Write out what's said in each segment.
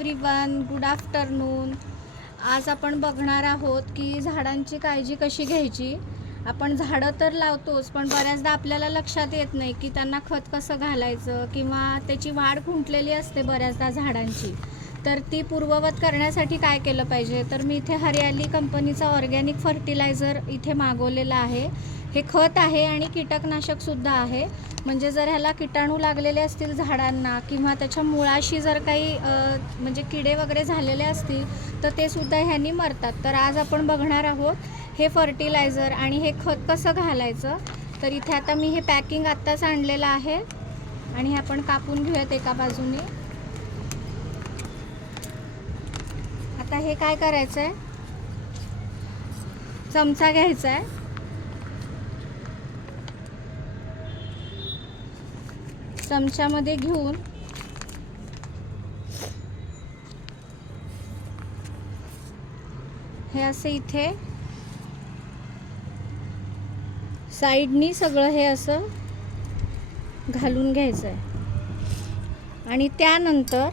Everyone, good afternoon. आज आपण बघणार आहोत की झाडांची काळजी कशी घ्यायची। आपण झाडं तर लावतोच, पण बऱ्याचदा आपल्याला लक्षात येत नाही की त्यांना खत कसं घालायचं किंवा त्याची वाढ खुंटलेली असते बऱ्याचदा झाडांची। तर ती पूर्ववत करण्यासाठी काय केलं पाहिजे, तर मी इथे हरियाली कंपनीचा ऑर्गॅनिक फर्टिलायझर इथे मागवलेला आहे। हे खत आहे आणि कीटकनाशकसुद्धा आहे। म्हणजे जर ह्याला किटाणू लागलेले असतील झाडांना किंवा त्याच्या मुळाशी जर काही म्हणजे किडे वगैरे झालेले असतील तर ते सुद्धा ह्यांनी मरतात। तर आज आपण बघणार आहोत हे फर्टिलायझर आणि हे खत कसं घालायचं। तर इथे आता मी हे पॅकिंग आत्ताच आणलेलं आहे आणि हे आपण कापून घेऊयात एका बाजूने। आता हे काय करायचं आहे, चमचा घ्यायचा आहे, चमच्यामध्ये घेऊन हे असे इथे साईडनी सगळं हे असं घालून घ्यायचं आहे आणि त्यानंतर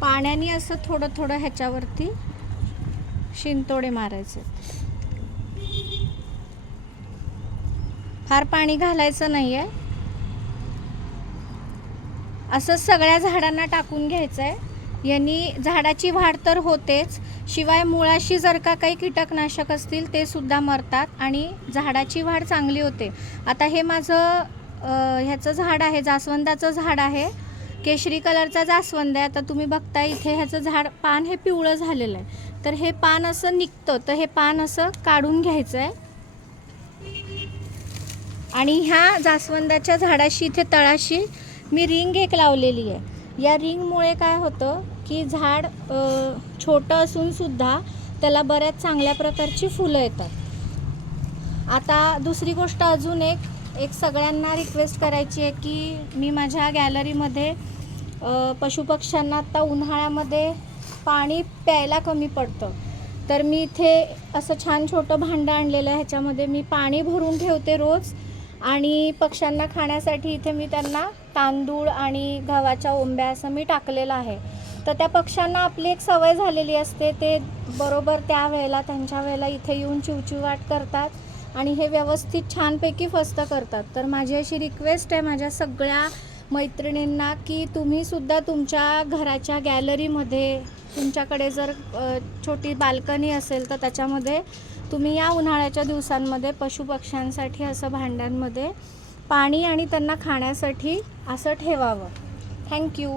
पाण्याने असं थोडं थोडं ह्याच्यावरती शिंतोडे मारायचे। फार पाणी घालायचं नाही आहे, असं सगळ्या झाडांना टाकून घ्यायचं आहे। यांनी झाडाची वाढ तर होतेच, शिवाय मुळाशी जर का काही कीटकनाशक असतील ते सुद्धा मरतात आणि झाडाची वाढ चांगली होते। आता हे माझं ह्याचं झाड आहे, जास्वंदाचं झाड आहे, केशरी कलरचा जास्वंद आहे। आता तुम्ही बघता इथे ह्याचं झाड पान हे पिवळं झालेलं आहे, तर हे पान असं निघतं, तर हे पान असं काढून घ्यायचं आहे आणि ह्या जास्वंदाच्या झाडाशी इथे तळाशी मी रिंग एक लावलेली आहे। या रिंगमुळे काय होतं की झाड छोटं असून सुद्धा त्याला बऱ्याच चांगल्या प्रकारची फुलं येतात। आता दुसरी गोष्ट अजून एक सगळ्यांना रिक्वेस्ट करायची आहे की मी माझ्या गॅलरीमध्ये पशुपक्ष्यांना आता उन्हाळ्यामध्ये पाणी प्यायला कमी पडतं, तर मी इथे असं छान छोटं भांडं आणलेलं आहे, ह्याच्यामध्ये मी पाणी भरून ठेवते रोज। आणि पक्ष्यांना खाण्यासाठी इथे मी त्यांना तांदूळ आणि गव्हाच्या ओंब्या असं मी टाकलेलं आहे। तर त्या पक्ष्यांना आपली एक सवय झालेली असते, ते बरोबर त्या वेळेला त्यांच्या वेळेला इथे येऊन चिवचिवाट करतात आणि हे व्यवस्थित छानपैकी फस्त करतात। तर माझी अशी रिक्वेस्ट आहे माझ्या सगळ्या मैत्रिणींना की तुम्हीसुद्धा तुमच्या घराच्या गॅलरीमध्ये, तुमच्याकडे जर छोटी बाल्कनी असेल तर त्याच्यामध्ये तुम्ही या उन्हाळ्याच्या दिवसांमध्ये पशुपक्ष्यांसाठी असं भांड्यांमध्ये पाणी आणि त्यांना खाण्यासाठी असं ठेवावं। थँक्यू।